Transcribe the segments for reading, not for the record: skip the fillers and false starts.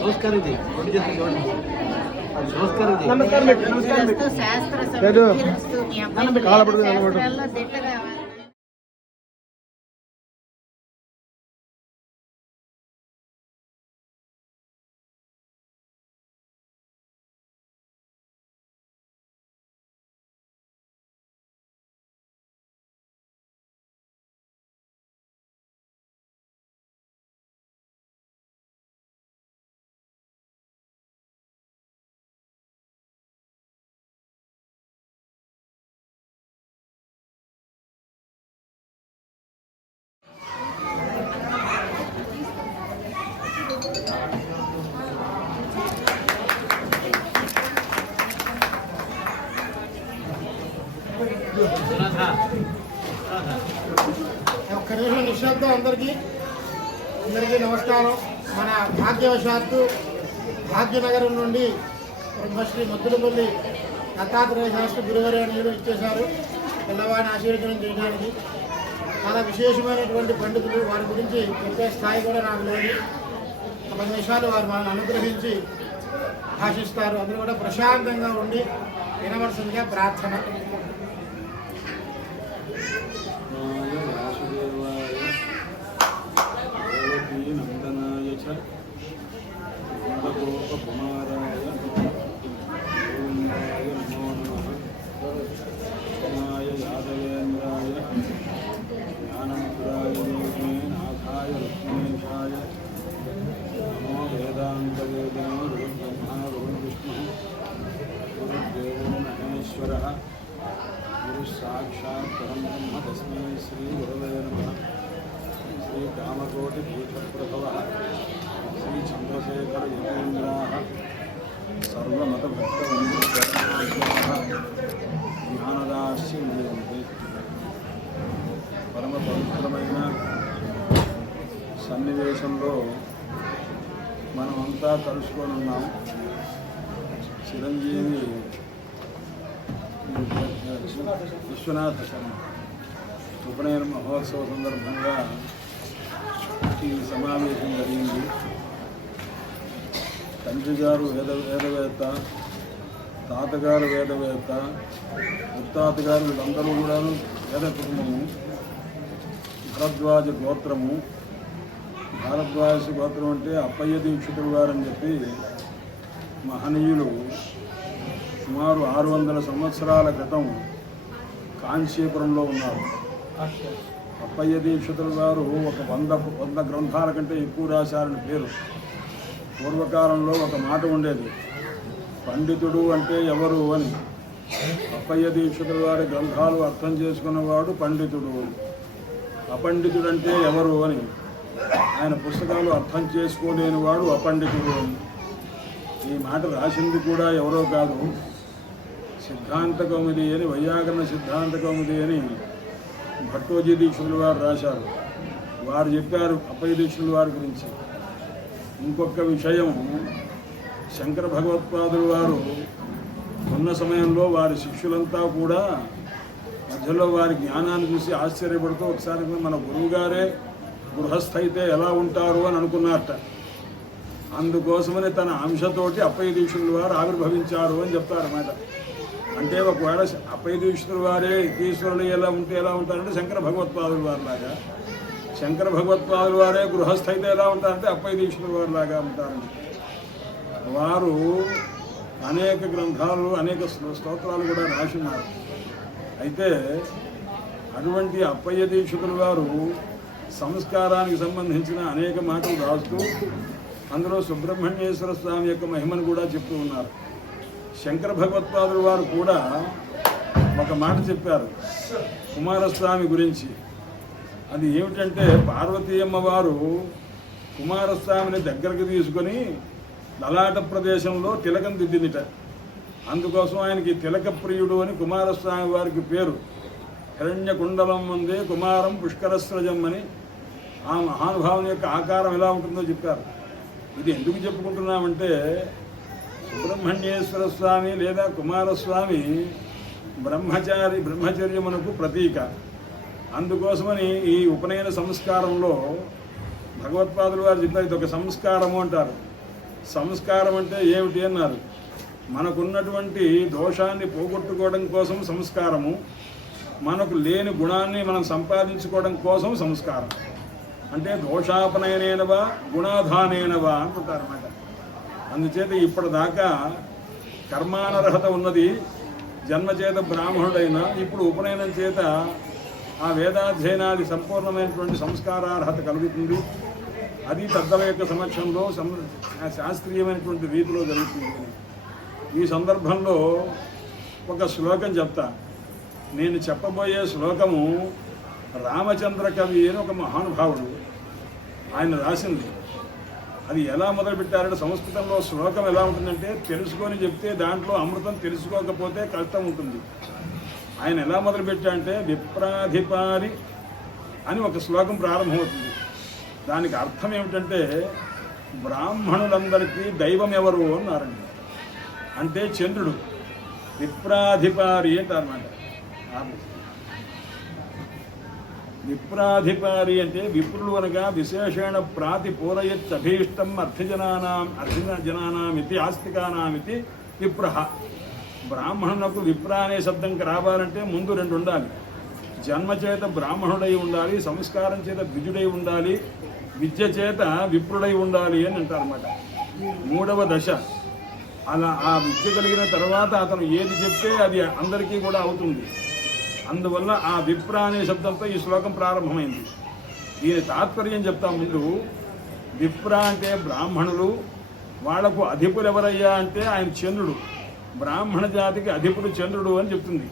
నమస్కారం జీ నమస్కారం ఒక్క నిమిషం నిశ్శబ్దం. అందరికీ నమస్కారం. మన భాగ్యవశాత్తు భాగ్యనగరం నుండి బ్రహ్మశ్రీ మద్దులపల్లి దత్తాత్రేయ శాస్త్రి గురువర్యులు ఇచ్చేశారు పిల్లవాడిని ఆశీర్వచనం చేయడానికి. చాలా విశేషమైనటువంటి పండితులు, వారి గురించి చెప్పే స్థాయి కూడా నాకు లేదు. 10 నిమిషాలు వారు మనల్ని అనుగ్రహించి భాషిస్తారు. అందరూ కూడా ప్రశాంతంగా ఉండి వినవలసిందిగా ప్రార్థన. కుమారాయ నమో నమః. యాదవేంద్రాయ జ్ఞానముద్రాయ నాథాయ లక్ష్మీశాయ నమో వేదాంతవేదనే గురుబ్రహ్మ గురుర్విష్ణు గురుర్దేవో మహేశ్వరః గురుస్సాక్షాత్ పరబ్రహ్మ తస్మై శ్రీ గురవే నమః. శ్రీ కామకోటి పీఠప్రభవః శ్రీ చంద్రశేఖర యతీంద్రాః సర్వమతభక్తవృందాః జ్ఞానదాస్య విజయంతి. పరమ పవిత్రమైన సన్నివేశంలో మనమంతా కలుసుకొని ఉన్నాం. చిరంజీవి విశ్వనాథ శర్మ ఉపనయన మహోత్సవ సందర్భంగా ఈ సమావేశం జరిగింది. తండ్రి గారు వేదవేత్త, తాతగారు వేదవేత్త, ముత్తాతగారు వీళ్ళందరూ కూడా వేద కుటుంబము, భరద్వాజ గోత్రము. భారద్వాజ గోత్రం అంటే అప్పయ్య దీక్షితులు గారని చెప్పి మహనీయులు సుమారు 600 సంవత్సరాల క్రితం కాంచీపురంలో ఉన్నారు. అప్పయ్య దీక్షితులు గారు ఒక 100 గ్రంథాల కంటే ఎక్కువ రాశారని పేరు. పూర్వకాలంలో ఒక మాట ఉండేది, పండితుడు అంటే ఎవరు అని. అప్పయ్య దీక్షితుల వారి గ్రంథాలు అర్థం చేసుకున్నవాడు పండితుడు, అపండితుడంటే ఎవరు అని. ఆయన పుస్తకాలు అర్థం చేసుకోలేని వాడు అపండితుడు అని. ఈ మాట రాసింది కూడా ఎవరో కాదు, సిద్ధాంత కౌముది అని, వైయాకరణ సిద్ధాంత కౌముది అని భట్టోజీ దీక్షితుల వారు రాశారు. వారు చెప్పారు అప్పయ్య దీక్షితుల వారి గురించి. ఇంకొక విషయం, శంకర భగవత్పాదుల వారు ఉన్న సమయంలో వారి శిష్యులంతా కూడా మధ్యలో వారి జ్ఞానాన్ని చూసి ఆశ్చర్యపడుతూ ఒకసారి మన గురువుగారే గృహస్థ అయితే ఎలా ఉంటారు అని అనుకున్నారట. అందుకోసమని తన అంశతోటి అప్పయ్య దీక్షితుల వారు ఆవిర్భవించారు అని చెప్తారన్నమాట. అంటే ఒకవేళ అప్పయ్య దీక్షితుల వారే ఈశ్వరులు ఎలా ఉంటారంటే శంకర భగవత్పాదుల వారిలాగా, శంకర భగవత్పాదుల వారే గృహస్థ అయితే ఎలా ఉంటారంటే అప్పయ్య దీక్షితుల వారిలాగా ఉంటారండి. వారు అనేక గ్రంథాలు, అనేక స్తోత్రాలు కూడా రాసినారు. అయితే అటువంటి అప్పయ్య దీక్షితుల వారు సంస్కారానికి సంబంధించిన అనేక మాటలు రాస్తూ అందులో సుబ్రహ్మణ్యేశ్వర స్వామి యొక్క మహిమను కూడా చెప్తూ ఉన్నారు. శంకర భగవత్పాదుల వారు కూడా ఒక మాట చెప్పారు కుమారస్వామి గురించి. అది ఏమిటంటే, పార్వతీయమ్మ వారు కుమారస్వామిని దగ్గరకు తీసుకొని లలాట ప్రదేశంలో తిలకం దిద్దిందిట. అందుకోసం ఆయనకి తిలక ప్రియుడు అని కుమారస్వామి వారికి పేరు. హిరణ్య కుండలం వందే కుమారం పుష్కరస్రజం అని ఆ మహానుభావుని యొక్క ఆకారం ఎలా ఉంటుందో చెప్పారు. ఇది ఎందుకు చెప్పుకుంటున్నామంటే, సుబ్రహ్మణ్యేశ్వర స్వామి లేదా కుమారస్వామి బ్రహ్మచర్యమునకు ప్రతీక. అందుకోసమని ఈ ఉపనయన సంస్కారంలో భగవత్పాదులు వారు చెప్పారు ఇది ఒక సంస్కారము అంటారు. సంస్కారం అంటే ఏమిటి అన్నారు. మనకున్నటువంటి దోషాన్ని పోగొట్టుకోవడం కోసం సంస్కారము, మనకు లేని గుణాన్ని మనం సంపాదించుకోవడం కోసం సంస్కారం. అంటే దోషాపనయనేనవా గుణాధానేనవా అంటుంటారు అన్నమాట. అందుచేత ఇప్పటిదాకా కర్మానర్హత ఉన్నది జన్మచేత బ్రాహ్మణుడైన, ఇప్పుడు ఉపనయనం చేత ఆ వేదాధ్యయనాది సంపూర్ణమైనటువంటి సంస్కారార్హత కలుగుతుంది. అది పెద్దల యొక్క సమక్షంలో శాస్త్రీయమైనటువంటి రీతిలో జరుగుతుంది. ఈ సందర్భంలో ఒక శ్లోకం చెప్తా. నేను చెప్పబోయే శ్లోకము రామచంద్ర కవి అని ఒక మహానుభావుడు ఆయన రాసింది. అది ఎలా మొదలుపెట్టారంటే సంస్కృతంలో శ్లోకం ఎలా ఉంటుందంటే తెలుసుకొని చెప్తే దాంట్లో అమృతం, తెలుసుకోకపోతే కష్టం ఉంటుంది. ఆయన ఎలా మొదలుపెట్టారంటే విప్రాధిపారి అని ఒక శ్లోకం ప్రారంభమవుతుంది. దానికి అర్థం ఏమిటంటే బ్రాహ్మణులందరికీ దైవం ఎవరు అన్నారండి. అంటే చంద్రుడు విప్రాధిపారి అంటారన్నమాట. విప్రాధిపారి అంటే విప్రులు అనగా విశేషణ ప్రాతిపూరయచ్చభీష్టం అర్థజనానామితి ఆస్తికానామితి విప్రహ. బ్రాహ్మణులకు విప్ర అనే శబ్దంకి రావాలంటే ముందు రెండు ఉండాలి. జన్మ చేత బ్రాహ్మణుడై ఉండాలి, సంస్కారం చేత ద్విజుడై ఉండాలి, విద్య చేత విప్రుడై ఉండాలి అని అంటారన్నమాట. మూడవ దశ. అలా ఆ విద్య కలిగిన తర్వాత అతను ఏది చెప్తే అది అందరికీ కూడా అవుతుంది. అందువల్ల ఆ విప్ర అనే శబ్దంతో ఈ శ్లోకం ప్రారంభమైంది. దీని తాత్పర్యం చెప్తాం ముందు. విప్ర అంటే బ్రాహ్మణులు, వాళ్లకు అధిపులు ఎవరయ్యా అంటే ఆయన చంద్రుడు. బ్రాహ్మణ జాతికి అధిపుడు చంద్రుడు అని చెప్తుంది.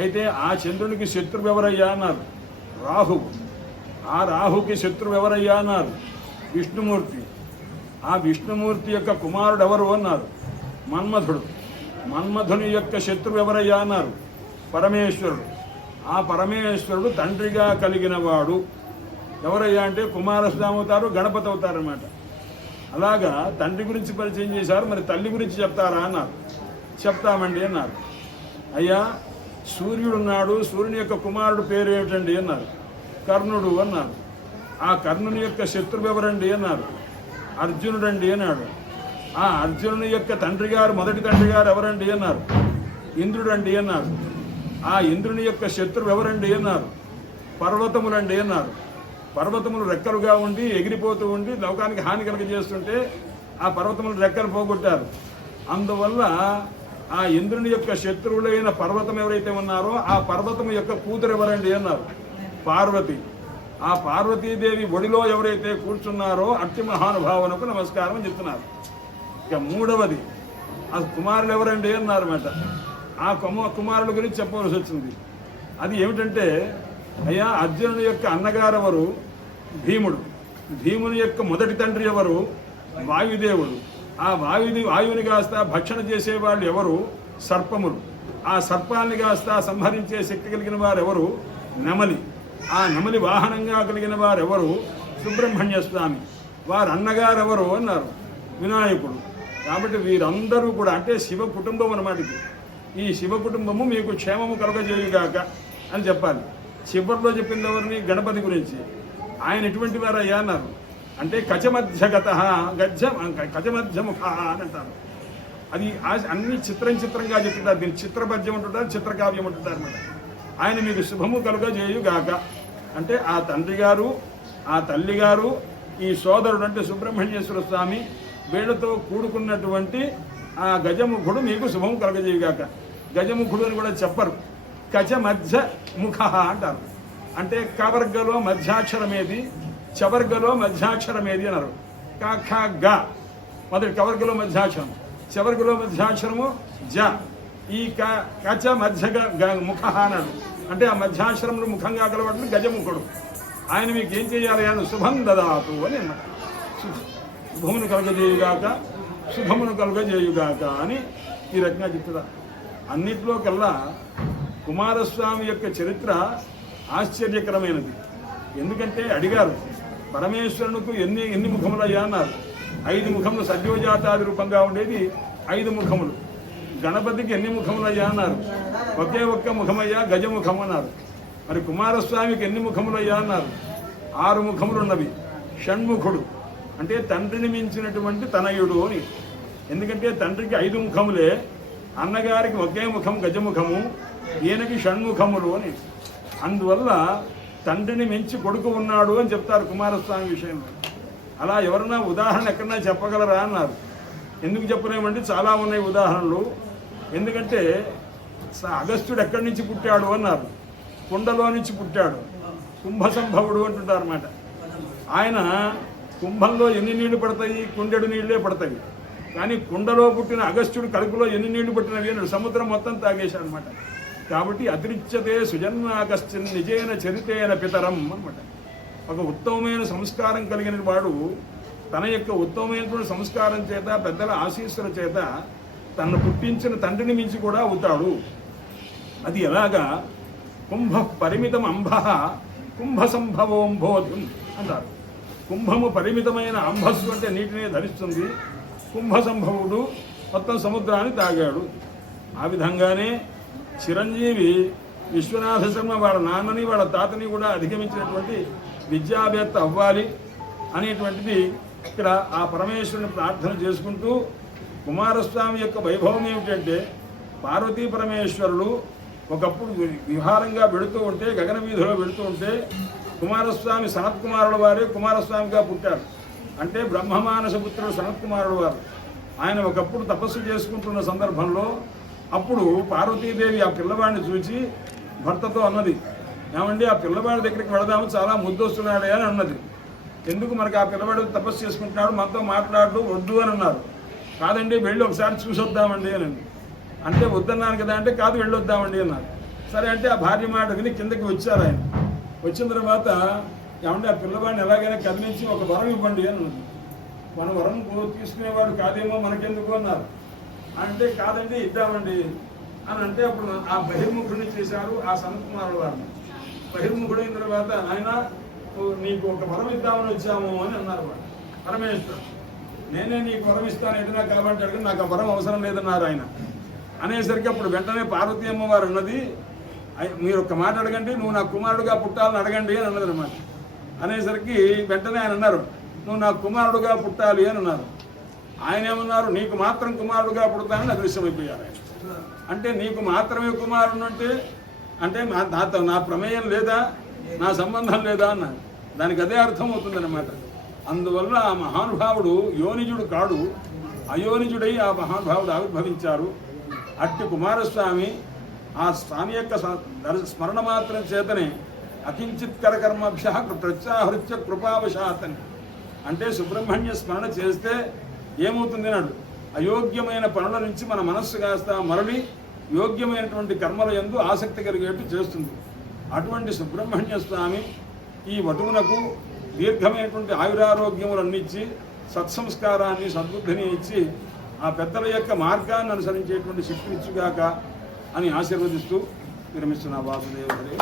అయితే ఆ చంద్రునికి శత్రువు ఎవరయ్యా అన్నారు, రాహువు. ఆ రాహుకి శత్రువు ఎవరయ్యా అన్నారు, విష్ణుమూర్తి. ఆ విష్ణుమూర్తి యొక్క కుమారుడు ఎవరు అన్నారు, మన్మధుడు. మన్మధుని యొక్క శత్రువు ఎవరయ్యా అన్నారు, పరమేశ్వరుడు. ఆ పరమేశ్వరుడు తండ్రిగా కలిగిన వాడు ఎవరయ్యా అంటే కుమారస్వామి అవుతారు, గణపతి అవుతారన్నమాట. అలాగా తండ్రి గురించి పరిచయం చేశారు. మరి తల్లి గురించి చెప్తారా అన్నారు. చెప్తామండి అన్నారు. అయ్యా సూర్యుడున్నాడు, సూర్యుని యొక్క కుమారుడు పేరు ఏమిటండి అన్నారు, కర్ణుడు అన్నారు. ఆ కర్ణుని యొక్క శత్రువు ఎవరండి అన్నారు, అర్జునుడండి అన్నాడు. ఆ అర్జునుని యొక్క తండ్రి గారు, మొదటి తండ్రి గారు ఎవరండి అన్నారు, ఇంద్రుడండి అన్నారు. ఆ ఇంద్రుని యొక్క శత్రువు ఎవరండి అన్నారు, పర్వతములండి అన్నారు. పర్వతములు రెక్కలుగా ఉండి ఎగిరిపోతూ ఉండి లోకానికి హాని కలుగజేస్తుంటే ఆ పర్వతములు రెక్కలు పోగొట్టారు. అందువల్ల ఆ ఇంద్రుని యొక్క శత్రువులైన పర్వతం ఎవరైతే ఉన్నారో ఆ పర్వతం యొక్క కూతురు ఎవరండి అన్నారు, పార్వతి. ఆ పార్వతీదేవి ఒడిలో ఎవరైతే కూర్చున్నారో అట్టి మహానుభావునకు నమస్కారం అని చెప్తున్నారు. ఇక మూడవది ఆ కుమారులు ఎవరండి అన్నారు అన్నమాట. ఆ కుమారుల గురించి చెప్పవలసి వచ్చింది. అది ఏమిటంటే అయ్యా అర్జునుని యొక్క అన్నగారు ఎవరు, భీముడు. భీముని యొక్క మొదటి తండ్రి ఎవరు, వాయుదేవుడు. ఆ వాయువుని కాస్త భక్షణ చేసేవాళ్ళు ఎవరు, సర్పములు. ఆ సర్పాన్ని కాస్త సంహరించే శక్తి కలిగిన వారు ఎవరు, నెమలి. ఆ నెమలి వాహనంగా కలిగిన వారు ఎవరు, సుబ్రహ్మణ్య స్వామి. వారు అన్నగారు ఎవరు అన్నారు, వినాయకుడు. కాబట్టి వీరందరూ కూడా అంటే శివ కుటుంబం అన్నమాట. ఈ శివ కుటుంబము మీకు క్షేమము కలుగజేయుగాక అని చెప్పాలి. చివరిలో చెప్పింది ఎవరిని, గణపతి గురించి. ఆయన ఎటువంటి వారు అయ్యా అన్నారు అంటే కచమధ్యగత కచమధ్యముఖ అని అంటారు. అది అన్ని చిత్రంగా చెప్తుంటారు. దీన్ని చిత్రపద్యం అంటుంటారు, చిత్రకావ్యం అంటుంటారు అన్నమాట. ఆయన మీకు శుభము కలుగజేయుగాక అంటే ఆ తండ్రి గారు, ఆ తల్లి గారు, ఈ సోదరుడు అంటే సుబ్రహ్మణ్యేశ్వర స్వామి, వీళ్లతో కూడుకున్నటువంటి ఆ గజముఖుడు మీకు శుభం కలుగజేయుగాక. గజముఖుడు అని కూడా చెప్పరు, కచ మధ్య ముఖ అంటారు. అంటే కవర్గలో మధ్యాక్షరమేది, చవర్గలో మధ్యాక్షరమేది అన్నారు. క మొదటి కవర్గలో మధ్యాక్షరం, చవర్గలో మధ్యాక్షరము జ. ఈ కచ మధ్య ముఖ అన్నాడు. అంటే ఆ మధ్యాక్షరంలో ముఖంగా కలబడిన గజముఖుడు. ఆయన మీకు ఏం చేయాలి అని శుభం దదాతు అని అన్నమాట. శుభమును కలుగజేయుగాక, శుభమును కలుగజేయుగాక అని ఈ రకంగా చెప్తున్నారు. అన్నిట్లో కల్లా కుమారస్వామి యొక్క చరిత్ర ఆశ్చర్యకరమైనది. ఎందుకంటే అడిగారు పరమేశ్వరునికి ఎన్ని ముఖములయ్యా అన్నారు. 5 ముఖములు, సద్యోజాతాది రూపంగా ఉండేది 5 ముఖములు. గణపతికి ఎన్ని ముఖములయ్యా అన్నారు, ఒకే ఒక్క ముఖమయ్యా, గజముఖం అన్నారు. మరి కుమారస్వామికి ఎన్ని ముఖములయ్యా అన్నారు, 6 ముఖములు ఉన్నవి. షణ్ముఖుడు అంటే తండ్రిని మించినటువంటి తనయుడు అని. ఎందుకంటే తండ్రికి 5 ముఖములే, అన్నగారికి ఒకే ముఖం గజముఖము, ఈయనకి షణ్ముఖములు అని. అందువల్ల తండ్రిని మించి కొడుకు ఉన్నాడు అని చెప్తారు కుమారస్వామి విషయంలో. అలా ఎవరన్నా ఉదాహరణ ఎక్కడన్నా చెప్పగలరా అన్నారు. ఎందుకు చెప్పలేమంటే చాలా ఉన్నాయి ఉదాహరణలు. ఎందుకంటే అగస్త్యుడు ఎక్కడి నుంచి పుట్టాడు అన్నారు, కుండలో నుంచి పుట్టాడు, కుంభ సంభవుడు అంటుంటారు అన్నమాట. ఆయన కుంభంలో ఎన్ని నీళ్లు పడతాయి, కుండెడు నీళ్లే పడతాయి. కానీ కుండలో పుట్టిన అగస్త్యుడు కడుపులో ఎన్ని నీళ్లు పట్టినవి అన్నాడు, సముద్రం మొత్తం తాగేశాడు అనమాట. కాబట్టి అతిరిచ్యతే సుజన్మాగస్త్యన్ నిజేన చరితేన పితరం అన్నమాట. ఒక ఉత్తమమైన సంస్కారం కలిగిన వాడు తన యొక్క ఉత్తమమైనటువంటి సంస్కారం చేత, పెద్దల ఆశీస్సుల చేత తనను పుట్టించిన తండ్రిని మించి కూడా అవుతాడు. అది ఎలాగా? కుంభ పరిమితం అంబ కుంభ సంభవోంబోధం అంటారు. కుంభము పరిమితమైన అంబస్సు అంటే నీటిని ధరిస్తుంది. కుంభ సంభవుడు మొత్తం సముద్రాన్ని తాగాడు. ఆ విధంగానే చిరంజీవి విశ్వనాథ శర్మ వాళ్ళ నాన్నని వాళ్ళ తాతని కూడా అధిగమించినటువంటి విద్యావేత్త అవ్వాలి అనేటువంటిది ఇక్కడ ఆ పరమేశ్వరుని ప్రార్థన చేసుకుంటూ, కుమారస్వామి యొక్క వైభవం ఏమిటంటే పార్వతీ పరమేశ్వరులు ఒకప్పుడు విహారంగా వెళుతూ ఉంటే, గగన వీధిలో వెళుతూ ఉంటే కుమారస్వామి సనత్కుమారుల వారే కుమారస్వామిగా పుట్టారు. అంటే బ్రహ్మమానస పుత్రుడు సనత్కుమారుడు వారు. ఆయన ఒకప్పుడు తపస్సు చేసుకుంటున్న సందర్భంలో అప్పుడు పార్వతీదేవి ఆ పిల్లవాడిని చూసి భర్తతో అన్నది, ఏమండి ఆ పిల్లవాడి దగ్గరికి వెళదాము, చాలా ముద్దొస్తున్నాడే అని అన్నది. ఎందుకు మనకు ఆ పిల్లవాడు తపస్సు చేసుకుంటున్నాడు, మనతో మాట్లాడు వద్దు అని అన్నారు. కాదండి వెళ్ళి ఒకసారి చూసొద్దామండి అని. అంటే వద్దన్నాను కదా అంటే కాదు వెళ్ళొద్దామండి అన్నారు. సరే అంటే ఆ భార్య మాట విని కిందకి వచ్చారు. ఆయన వచ్చిన తర్వాత ఏమంటే ఆ పిల్లవాడిని ఎలాగైనా కదిలించి ఒక వరం ఇవ్వండి అని అన్నది. మన వరం తీసుకునేవాడు కాదేమో మనకెందుకు అన్నారు. అంటే కాదండి ఇద్దామండి అని అంటే అప్పుడు ఆ బహిర్ముఖుడిని చేశారు ఆ సనత్కుమారుల వారిని. బహిర్ముఖుడైన తర్వాత ఆయన నీకు ఒక వరం ఇద్దామని వచ్చాము అని అన్నారు వాడు పరమేశ్వరుడు. నేనే నీకు వరం ఇస్తాను, ఏదైనా కాబట్టి అడిగి నాకు ఆ వరం అవసరం లేదన్నారు ఆయన. అనేసరికి అప్పుడు వెంటనే పార్వతీ అమ్మవారు అన్నది, మీరు ఒక మాట అడగండి, నువ్వు నా కుమారుడుగా పుట్టాలని అడగండి అని అన్నది అనమాట. అనేసరికి వెంటనే ఆయన అన్నారు, నువ్వు నా కుమారుడుగా పుట్టాలి అని అన్నారు. ఆయన ఏమన్నారు, నీకు మాత్రం కుమారుడుగా పుడతానని అదృశ్యమైపోయారు ఆయన. అంటే నీకు మాత్రమే కుమారుడు అంటే నాతో నా ప్రమేయం లేదా, నా సంబంధం లేదా అన్నారు. దానికి అదే అర్థం అవుతుందన్నమాట. అందువల్ల ఆ మహానుభావుడు యోనిజుడు కాడు, అయోనిజుడై ఆ మహానుభావుడు ఆవిర్భవించారు. అట్టి కుమారస్వామి ఆ స్వామి యొక్క స్మరణ మాత్రం చేతనే అకించిత్కర కర్మభ్య ప్రత్యాహృత్య కృపావశాతని. అంటే సుబ్రహ్మణ్య స్మరణ చేస్తే ఏమవుతుంది నాడు, అయోగ్యమైన పనుల నుంచి మన మనస్సు కాస్త మరలి యోగ్యమైనటువంటి కర్మల యందు ఆసక్తి కలిగేట్టు చేస్తుంది. అటువంటి సుబ్రహ్మణ్య స్వామి ఈ వటువునకు దీర్ఘమైనటువంటి ఆయురారోగ్యములన్నీ ఇచ్చి, సత్సంస్కారాన్ని సద్బుద్ధిని ఇచ్చి, ఆ పెద్దల యొక్క మార్గాన్ని అనుసరించేటువంటి శక్తినిచ్చుగాక అని ఆశీర్వదిస్తూ విరమిస్తున్న వాసుదేవ హరే.